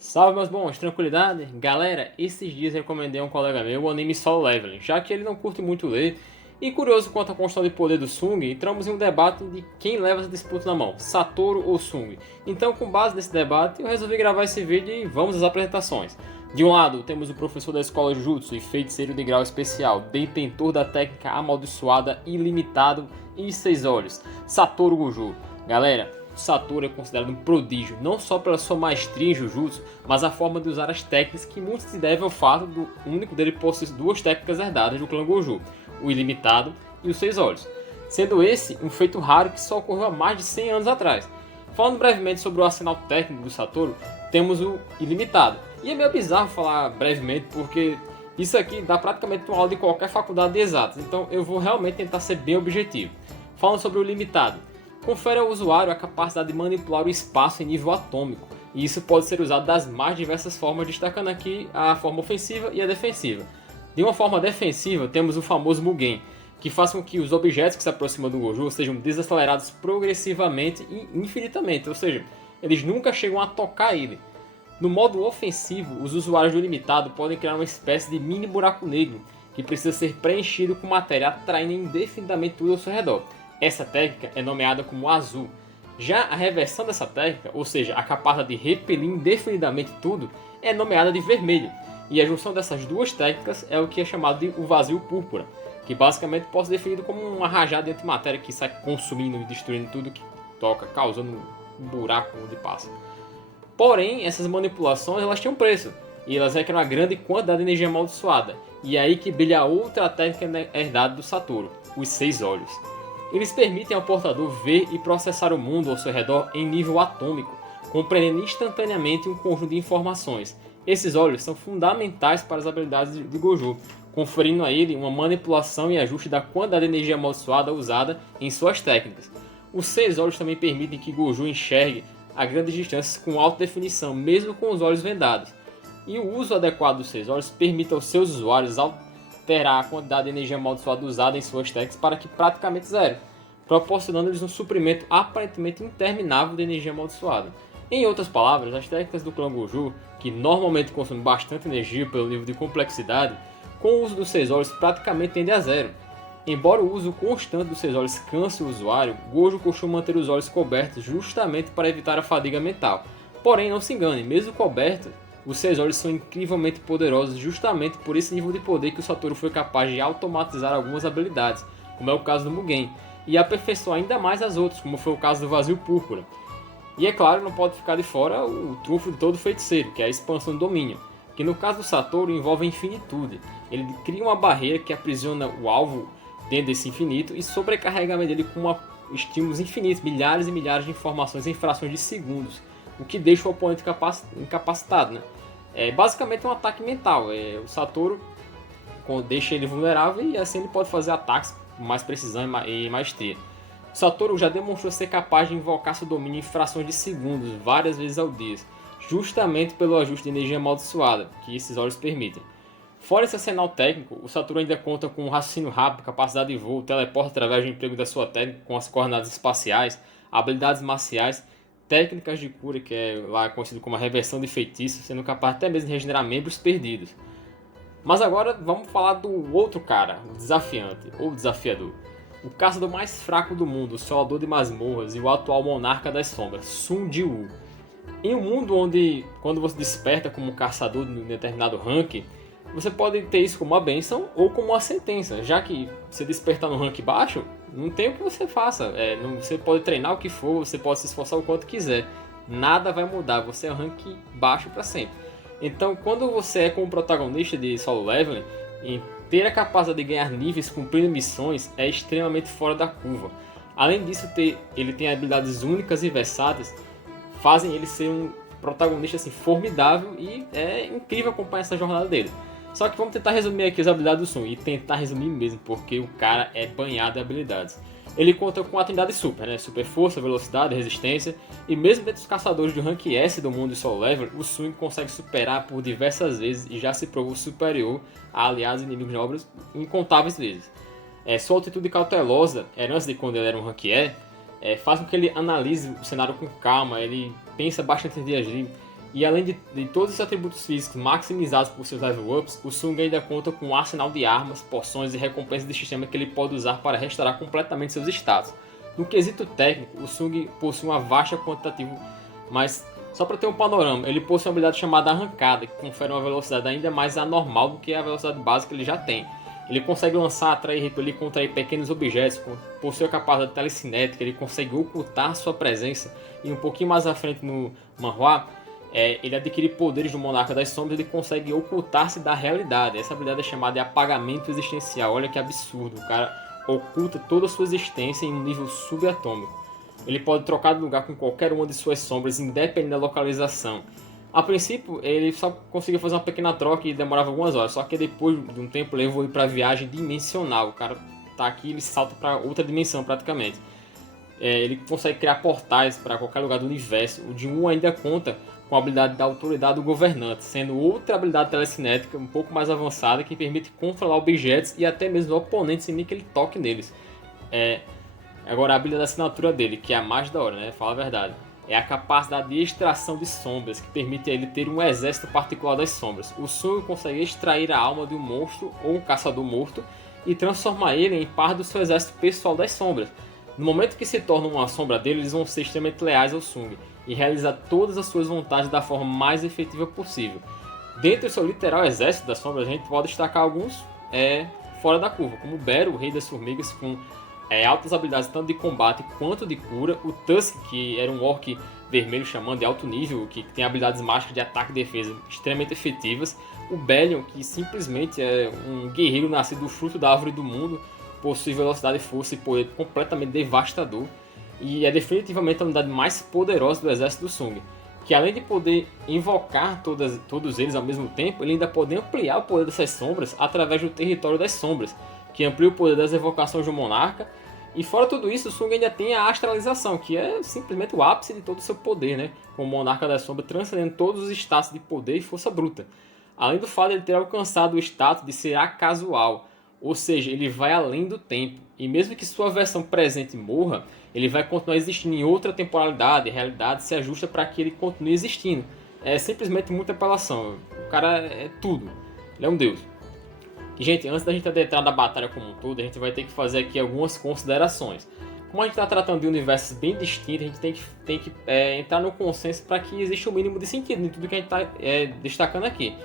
Salve meus bons, tranquilidade? Galera, esses dias eu recomendei a um colega meu o anime Solo Leveling, já que ele não curte muito ler. E curioso quanto à construção de poder do Sung, entramos em um debate de quem leva essa disputa na mão, Satoru ou Sung. Então, com base nesse debate, eu resolvi gravar esse vídeo e vamos às apresentações. De um lado, temos o professor da escola Jutsu e feiticeiro de grau especial, detentor da técnica amaldiçoada ilimitado e 6 olhos, Satoru Gojo. Galera, Satoru é considerado um prodígio, não só pela sua maestria em Jujutsu, mas a forma de usar as técnicas que muito se deve ao fato do único dele possuir duas técnicas herdadas do clã Gojo, o Ilimitado e os Seis Olhos, sendo esse um feito raro que só ocorreu há mais de 100 anos atrás. Falando brevemente sobre o arsenal técnico do Satoru, temos o Ilimitado, e é meio bizarro falar brevemente porque isso aqui dá praticamente uma aula de qualquer faculdade de exatas, então eu vou realmente tentar ser bem objetivo. Falando sobre o Limitado, confere ao usuário a capacidade de manipular o espaço em nível atômico, e isso pode ser usado das mais diversas formas, destacando aqui a forma ofensiva e a defensiva. De uma forma defensiva, temos o famoso Mugen, que faz com que os objetos que se aproximam do Gojo sejam desacelerados progressivamente e infinitamente, ou seja, eles nunca chegam a tocar ele. No modo ofensivo, os usuários do Ilimitado podem criar uma espécie de mini buraco negro, que precisa ser preenchido com matéria atraindo indefinidamente tudo ao seu redor. Essa técnica é nomeada como azul. Já a reversão dessa técnica, ou seja, a capacidade de repelir indefinidamente tudo, é nomeada de vermelho. E a junção dessas duas técnicas é o que é chamado de o vazio púrpura, que basicamente pode ser definido como uma rajada de antimatéria que sai consumindo e destruindo tudo que toca, causando um buraco onde passa. Porém, essas manipulações elas têm um preço, e elas requerem uma grande quantidade de energia amaldiçoada. E é aí que brilha a outra técnica herdada do Satoru, os Seis Olhos. Eles permitem ao portador ver e processar o mundo ao seu redor em nível atômico, compreendendo instantaneamente um conjunto de informações. Esses olhos são fundamentais para as habilidades de Gojo, conferindo a ele uma manipulação e ajuste da quantidade de energia amaldiçoada usada em suas técnicas. Os seis olhos também permitem que Gojo enxergue a grandes distâncias com alta definição, mesmo com os olhos vendados. E o uso adequado dos seis olhos permite aos seus usuários alterar a quantidade de energia amaldiçoada usada em suas técnicas para que praticamente zero, proporcionando-lhes um suprimento aparentemente interminável de energia amaldiçoada. Em outras palavras, as técnicas do clã Gojo, que normalmente consomem bastante energia pelo nível de complexidade, com o uso dos seis olhos praticamente tendem a zero. Embora o uso constante dos seis olhos canse o usuário, Gojo costuma manter os olhos cobertos justamente para evitar a fadiga mental. Porém, não se engane, mesmo cobertos, os seis olhos são incrivelmente poderosos justamente por esse nível de poder que o Satoru foi capaz de automatizar algumas habilidades, como é o caso do Mugen, e aperfeiçoar ainda mais as outras, como foi o caso do Vazio Púrpura. E é claro, não pode ficar de fora o trunfo de todo feiticeiro, que é a expansão do domínio, que no caso do Satoru envolve a infinitude. Ele cria uma barreira que aprisiona o alvo dentro desse infinito e sobrecarrega a mente dele com estímulos infinitos, milhares e milhares de informações em frações de segundos, o que deixa o oponente incapacitado, né? É basicamente um ataque mental. O Satoru deixa ele vulnerável e assim ele pode fazer ataques com mais precisão e maestria. O Satoru já demonstrou ser capaz de invocar seu domínio em frações de segundos, várias vezes ao dia, justamente pelo ajuste de energia amaldiçoada que esses olhos permitem. Fora esse arsenal técnico, o Satoru ainda conta com um raciocínio rápido, capacidade de voo, teleporta através do emprego da sua técnica com as coordenadas espaciais, habilidades marciais, técnicas de cura, que é lá conhecido como a reversão de feitiços, sendo capaz até mesmo de regenerar membros perdidos. Mas agora vamos falar do outro cara, o desafiante, ou desafiador. O caçador mais fraco do mundo, o solador de masmorras e o atual monarca das sombras, Sun Jiwoo. Em um mundo onde, quando você desperta como caçador de um determinado rank, você pode ter isso como uma bênção ou como uma sentença, já que se despertar no rank baixo, não tem o que você faça. Você pode treinar o que for, você pode se esforçar o quanto quiser, nada vai mudar, você é rank baixo para sempre. Então, quando você é como protagonista de Solo Leveling, em ter a capacidade de ganhar níveis cumprindo missões é extremamente fora da curva. Além disso, ele tem habilidades únicas e versáteis, fazem ele ser um protagonista assim, formidável e é incrível acompanhar essa jornada dele. Só que vamos tentar resumir aqui as habilidades do Sun, e tentar resumir mesmo, porque o cara é banhado de habilidades. Ele conta com a trindade super, né? Super força, velocidade, resistência, e mesmo dentro dos caçadores do rank S do mundo de Soul Level, o Sun consegue superar por diversas vezes e já se provou superior a aliados e inimigos nobres incontáveis vezes. Sua atitude cautelosa, herança de quando ele era um rank E, faz com que ele analise o cenário com calma, ele pensa bastante antes de agir, E além de todos os atributos físicos maximizados por seus level-ups, o Sung ainda conta com um arsenal de armas, poções e recompensas de sistema que ele pode usar para restaurar completamente seus status. No quesito técnico, o Sung possui uma vasta quantitativa, mas só para ter um panorama, ele possui uma habilidade chamada Arrancada, que confere uma velocidade ainda mais anormal do que a velocidade básica que ele já tem. Ele consegue lançar, atrair, repelir e contrair pequenos objetos, possui a capacidade telecinética, ele consegue ocultar sua presença, e um pouquinho mais à frente no manhwa, ele adquire poderes do Monarca das Sombras e ele consegue ocultar-se da realidade. Essa habilidade é chamada de apagamento existencial. Olha que absurdo, o cara oculta toda a sua existência em um nível subatômico. Ele pode trocar de lugar com qualquer uma de suas sombras, independente da localização. A princípio, ele só conseguia fazer uma pequena troca e demorava algumas horas, só que depois de um tempo ele evoluiu para viagem dimensional. O cara tá aqui e ele salta para outra dimensão praticamente. Ele consegue criar portais para qualquer lugar do universo. O Jin-Woo ainda conta com a habilidade da autoridade do governante, sendo outra habilidade telecinética um pouco mais avançada que permite controlar objetos e até mesmo oponentes sem nem que ele toque neles. Agora a habilidade da assinatura dele, que é a mais da hora, né? Fala a verdade. É a capacidade de extração de sombras, que permite a ele ter um exército particular das sombras. O Sung consegue extrair a alma de um monstro ou um caçador morto e transformar ele em par do seu exército pessoal das sombras. No momento que se tornam uma sombra dele, eles vão ser extremamente leais ao Sung e realizar todas as suas vontades da forma mais efetiva possível. Dentro do seu literal exército das sombras, a gente pode destacar alguns fora da curva, como o Bero, o Rei das Formigas, com altas habilidades tanto de combate quanto de cura. O Tusk, que era um orc vermelho xamã de alto nível, que tem habilidades mágicas de ataque e defesa extremamente efetivas. O Bellion, que simplesmente é um guerreiro nascido do fruto da árvore do mundo, possui velocidade, força e poder completamente devastador. E é definitivamente a unidade mais poderosa do exército do Sung, que além de poder invocar todos eles ao mesmo tempo, ele ainda pode ampliar o poder dessas sombras através do território das sombras, que amplia o poder das evocações do monarca. E fora tudo isso, o Sung ainda tem a astralização, que é simplesmente o ápice de todo o seu poder, né? Como monarca das sombras, transcendendo todos os status de poder e força bruta. Além do fato de ele ter alcançado o status de ser acasual, ou seja, ele vai além do tempo. E mesmo que sua versão presente morra, ele vai continuar existindo em outra temporalidade, e a realidade se ajusta para que ele continue existindo. É simplesmente muita apelação. O cara é tudo. Ele é um deus. E, gente, antes da gente adentrar na batalha como um todo, a gente vai ter que fazer aqui algumas considerações. Como a gente está tratando de universos bem distintos, a gente tem que entrar no consenso para que exista o mínimo de sentido em tudo que a gente está destacando aqui.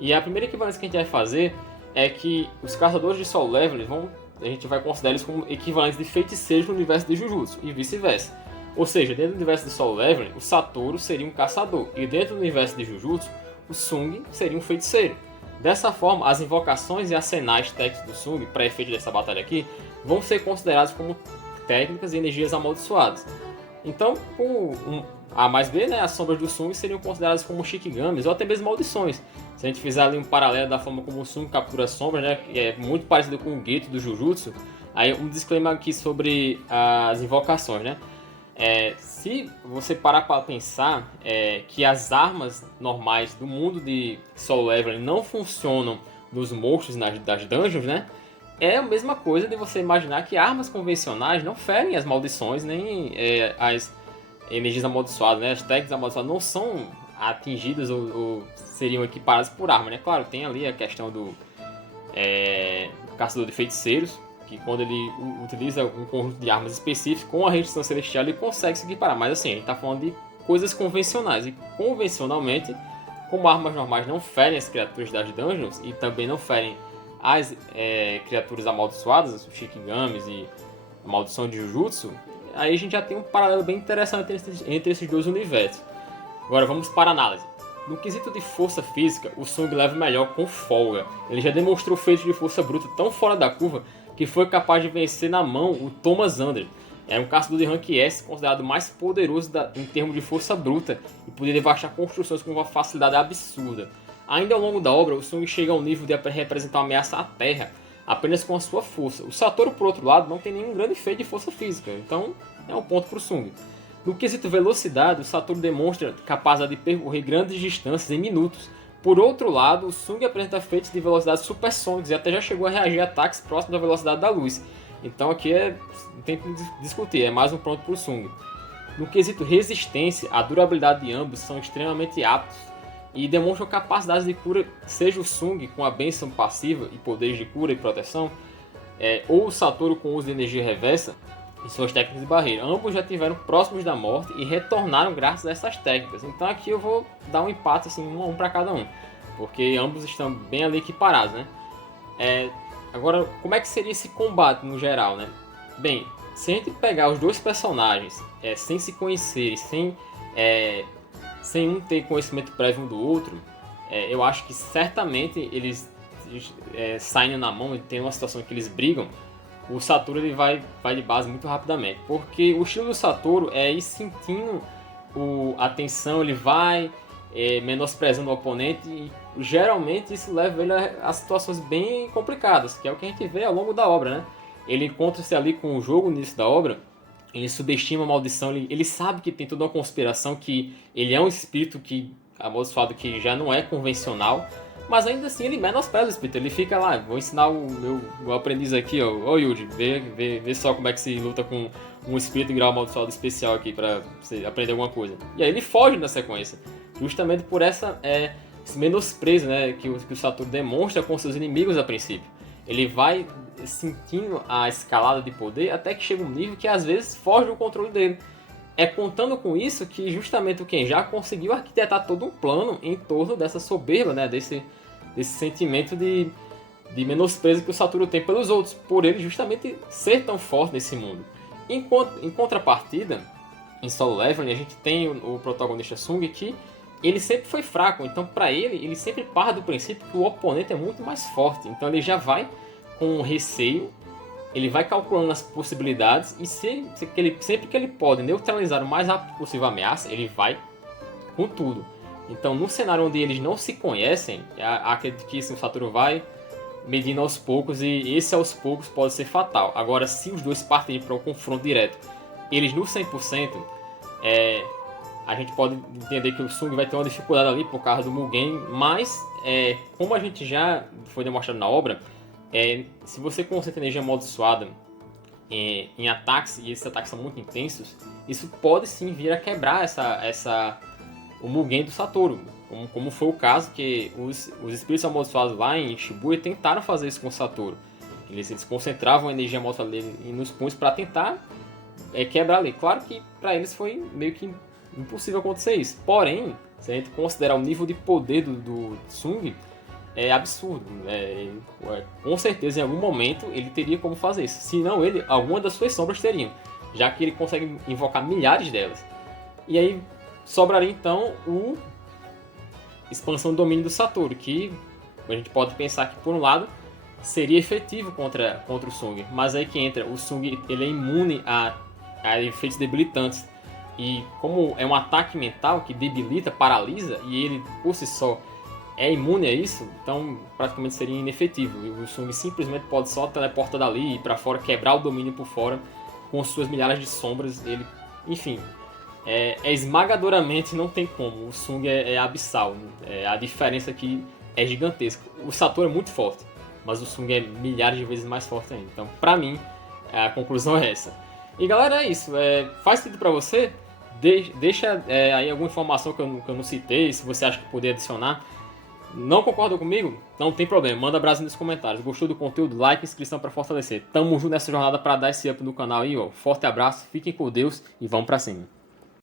E a primeira equivalência que a gente vai fazer é que os caçadores de Soul Level a gente vai considerar eles como equivalentes de feiticeiros no universo de Jujutsu e vice-versa. Ou seja, dentro do universo de Soul Level, o Satoru seria um caçador e dentro do universo de Jujutsu, o Sung seria um feiticeiro. Dessa forma, as invocações e arsenais técnicos do Sung, para efeito dessa batalha aqui, vão ser considerados como técnicas e energias amaldiçoadas. Então, com A mais B, né, as sombras do Sung seriam consideradas como Shikigamis ou até mesmo maldições. Se a gente fizer ali um paralelo da forma como o Sung captura sombras, né, que é muito parecido com o Geto do Jujutsu, aí um disclaimer aqui sobre as invocações, né? Se você parar para pensar que as armas normais do mundo de Soul Leveling não funcionam nos monstros das dungeons, né? É a mesma coisa de você imaginar que armas convencionais não ferem as maldições nem as energias amaldiçoadas, né? As técnicas amaldiçoadas não são atingidas ou seriam equiparadas por arma, né? Claro, tem ali a questão do caçador de feiticeiros, que quando ele utiliza um conjunto de armas específico com a restrição celestial, ele consegue se equiparar. Mas assim, a gente está falando de coisas convencionais. E convencionalmente, como armas normais não ferem as criaturas das dungeons e também não ferem as criaturas amaldiçoadas, os Shikigamis e a maldição de Jujutsu, aí a gente já tem um paralelo bem interessante entre esses dois universos. Agora vamos para a análise. No quesito de força física, o Sung leva melhor com folga. Ele já demonstrou feitos de força bruta tão fora da curva que foi capaz de vencer na mão o Thomas Under. É um caçador de rank S considerado mais poderoso em termos de força bruta e poder devastar construções com uma facilidade absurda. Ainda ao longo da obra, o Sung chega ao nível de representar uma ameaça à Terra apenas com a sua força. O Satoru, por outro lado, não tem nenhum grande feito de força física, então é um ponto para o Sung. No quesito velocidade, o Satoru demonstra capacidade de percorrer grandes distâncias em minutos. Por outro lado, o Sung apresenta feitos de velocidade supersônicos e até já chegou a reagir a ataques próximos da velocidade da luz. Então aqui não tem que discutir, é mais um ponto para o Sung. No quesito resistência, a durabilidade de ambos são extremamente aptos e demonstram capacidades de cura, seja o Sung com a bênção passiva e poderes de cura e proteção, ou o Satoru com o uso de energia reversa e suas técnicas de barreira. Ambos já estiveram próximos da morte e retornaram graças a essas técnicas. Então aqui eu vou dar um empate assim, 1 a 1 para cada um, porque ambos estão bem ali equiparados, né? Agora, como é que seria esse combate no geral, né? Bem, se a gente pegar os dois personagens sem se conhecerem, sem um ter conhecimento prévio um do outro, eu acho que certamente eles saindo na mão e tem uma situação em que eles brigam, o Satoru ele vai de base muito rapidamente. Porque o estilo do Satoru é ir sentindo a tensão, ele vai menosprezando o oponente e geralmente isso leva ele a situações bem complicadas, que é o que a gente vê ao longo da obra, né? Ele encontra-se ali com o jogo no início da obra, ele subestima a maldição, ele sabe que tem toda uma conspiração, que ele é um espírito amaldiçoado que já não é convencional, mas ainda assim ele menospreza o espírito, ele fica lá, vou ensinar o meu aprendiz aqui, ó, Yuji, vê só como é que se luta com um espírito de grau amaldiçoado especial aqui pra você aprender alguma coisa. E aí ele foge da sequência, justamente por esse menosprezo, né, que o Satoru demonstra com seus inimigos a princípio. Ele vai sentindo a escalada de poder até que chega um nível que às vezes foge do controle dele. É contando com isso que justamente o Ken já conseguiu arquitetar todo um plano em torno dessa soberba, né, desse sentimento de menosprezo que o Satoru tem pelos outros, por ele justamente ser tão forte nesse mundo. Em contrapartida, em Solo Leveling, a gente tem o protagonista Sung, que ele sempre foi fraco, então para ele sempre parte do princípio que o oponente é muito mais forte, então ele já vai com receio, ele vai calculando as possibilidades e sempre que ele pode neutralizar o mais rápido possível a ameaça, ele vai com tudo. Então no cenário onde eles não se conhecem, acredito que o Satoru vai medindo aos poucos e esse aos poucos pode ser fatal. Agora se os dois partirem para o confronto direto, eles no 100%, a gente pode entender que o Sung vai ter uma dificuldade ali por causa do Mugen, mas como a gente já foi demonstrado na obra, se você concentra energia amaldiçoada em ataques, e esses ataques são muito intensos, isso pode sim vir a quebrar o Mugen do Satoru, como foi o caso que os espíritos amaldiçoados lá em Shibuya tentaram fazer isso com o Satoru. Eles concentravam a energia amaldiçoada dele nos punhos para tentar quebrar ali. Claro que para eles foi meio que impossível acontecer isso. Porém, se a gente considerar o nível de poder do Sung, é absurdo. Com certeza, em algum momento, ele teria como fazer isso. Se não ele, alguma das suas sombras teriam, já que ele consegue invocar milhares delas. E aí sobraria então expansão do domínio do Satoru, que a gente pode pensar que por um lado seria efetivo contra o Sung, mas aí que entra, o Sung ele é imune a efeitos debilitantes. E como é um ataque mental que debilita, paralisa, e ele por si só é imune a isso, então praticamente seria inefetivo. E o Sung simplesmente pode só teleportar dali e para fora, quebrar o domínio por fora com suas milhares de sombras. Ele, enfim, esmagadoramente não tem como. O Sung é abissal. A diferença aqui é gigantesca. O Satoru é muito forte, mas o Sung é milhares de vezes mais forte ainda. Então, pra mim, a conclusão é essa. E galera, é isso. Faz sentido pra você? Deixa aí alguma informação que eu não citei, se você acha que poderia adicionar. Não concorda comigo? Não tem problema, manda abraço nos comentários. Gostou do conteúdo? Like e inscrição para fortalecer. Tamo junto nessa jornada para dar esse up no canal aí, ó. Forte abraço, fiquem com Deus e vamos pra cima.